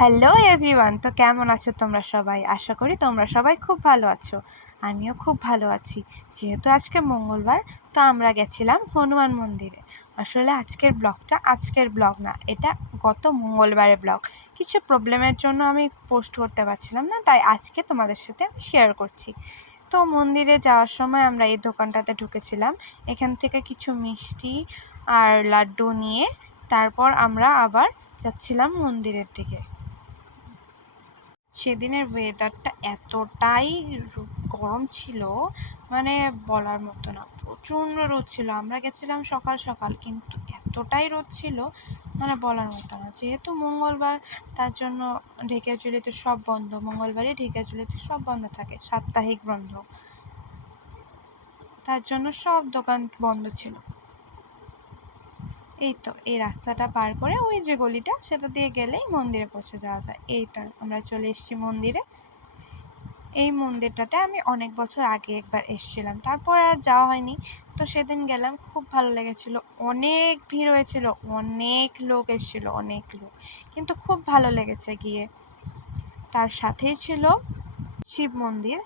Hello everyone, তো কেমন আছো তোমরা সবাই? আশা করি তোমরা সবাই খুব ভালো আছো। আমিও খুব ভালো আছি। যেহেতু আজকে মঙ্গলবার, তো আমরা গেছিলাম হনুমান মন্দিরে। আসলে আজকের ব্লগ না, এটা গত মঙ্গলবারের ব্লগ। কিছু প্রবলেমের জন্য আমি পোস্ট করতে পারছিলাম না, তাই আজকে তোমাদের সাথে আমি শেয়ার করছি। তো মন্দিরে যাওয়ার সময় আমরা এই দোকানটাতে ঢুকেছিলাম। এখান থেকে কিছু মিষ্টি আর লাড্ডু নিয়ে তারপর আমরা আবার যাচ্ছিলাম মন্দিরের দিকে। সেদিনের ওয়েদারটা এতটাই গরম ছিল, মানে বলার মতো না। প্রচণ্ড রোদ ছিল। আমরা গেছিলাম সকাল সকাল, কিন্তু এতটাই রোদ ছিল মানে বলার মতো না। যেহেতু মঙ্গলবার, তার জন্য ঢেকিয়াজুলিতে সব বন্ধ। মঙ্গলবারই ঢেকিয়াজুলিতে সব বন্ধ থাকে, সাপ্তাহিক বন্ধ। তার জন্য সব দোকান বন্ধ ছিল। এই তো এই রাস্তাটা পার করে ওই যে গলিটা, সেটা দিয়ে গেলেই মন্দিরে পৌঁছে যাওয়া যায়। এই তো আমরা চলে এসেছি মন্দিরে। এই মন্দিরটাতে আমি অনেক বছর আগে একবার এসেছিলাম, তারপর আর যাওয়া হয়নি। তো সেদিন গেলাম, খুব ভালো লেগেছিল। অনেক ভিড় হয়েছিল, অনেক লোক এসেছিল, অনেক লোক, কিন্তু খুব ভালো লেগেছে গিয়ে। তার সাথেই ছিল শিব মন্দির।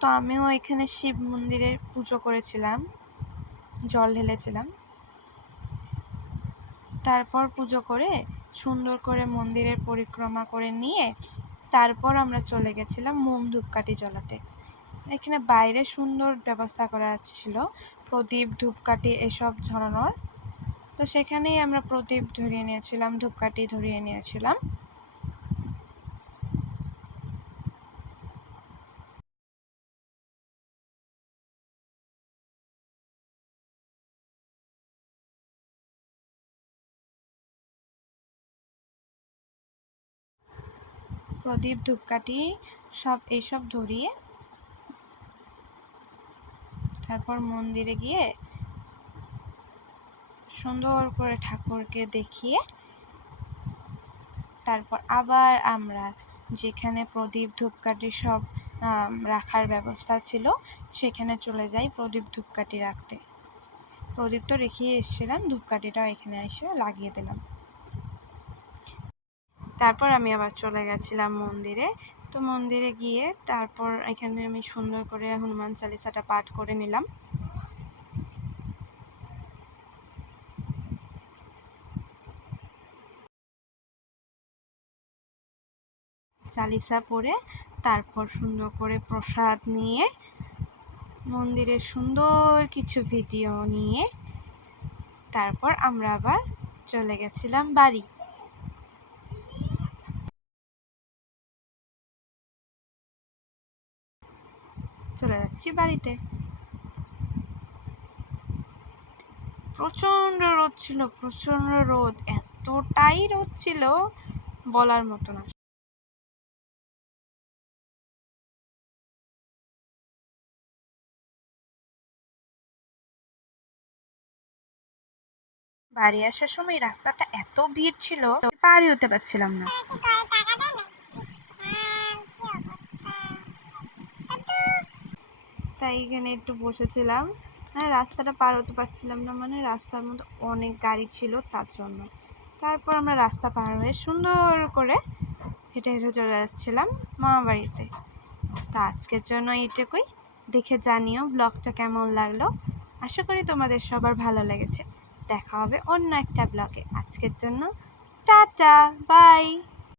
তো আমিও এখানে শিব মন্দিরে পুজো করেছিলাম, জল ঢেলেছিলাম। তারপর পুজো করে সুন্দর করে মন্দিরের পরিক্রমা করে নিয়ে তারপর আমরা চলে গেছিলাম মোম ধূপকাঠি জ্বালাতে। এখানে বাইরে সুন্দর ব্যবস্থা করা ছিল, প্রদীপ ধূপকাঠি এসব ঝরানোর। তো সেখানেই আমরা প্রদীপ ধরিয়ে নিয়েছিলাম, ধূপকাঠি ধরিয়ে নিয়েছিলাম। প্রদীপ ধূপকাঠি এইসব ধরিয়ে তারপর মন্দিরে গিয়ে সুন্দর করে ঠাকুরকে দেখিয়ে তারপর আবার আমরা যেখানে প্রদীপ ধূপকাঠি সব রাখার ব্যবস্থা ছিল সেখানে চলে যাই প্রদীপ ধূপকাঠি রাখতে। প্রদীপ তো রেখে এসেছিলাম, ধূপকাঠিটাও এখানে এসে লাগিয়ে দিলাম। তারপর আমি আবার চলে গেছিলাম মন্দিরে। তো মন্দিরে গিয়ে তারপর এখানে আমি সুন্দর করে হনুমান চালিসাটা পাঠ করে নিলাম। চালিসা পড়ে তারপর সুন্দর করে প্রসাদ নিয়ে মন্দিরের সুন্দর কিছু ভিডিও নিয়ে তারপর আমরা আবার চলে গেছিলাম বাড়ি। চলে যাচ্ছি বাড়িতে। প্রচণ্ড রোদ ছিল, প্রচণ্ড রোদ, এতটাই রোদ ছিল বলার মতো না। বাড়ি আসার সময় রাস্তাটা এত ভিড় ছিল, পারই হতে পারছিলাম না। তাই এখানে একটু বসেছিলাম। রাস্তাটা পার হতে পারছিলাম না, মানে রাস্তার মধ্যে অনেক গাড়ি ছিল তার জন্য। তারপর আমরা রাস্তা পার হয়ে সুন্দর করে হেঁটে হেঁটে চলে যাচ্ছিলাম মামা বাড়িতে। তো আজকের জন্য এইটুকুই। দেখে জানিও ব্লগটা কেমন লাগলো। আশা করি তোমাদের সবার ভালো লেগেছে। দেখা হবে অন্য একটা ব্লগে। আজকের জন্য টাটা, বাই।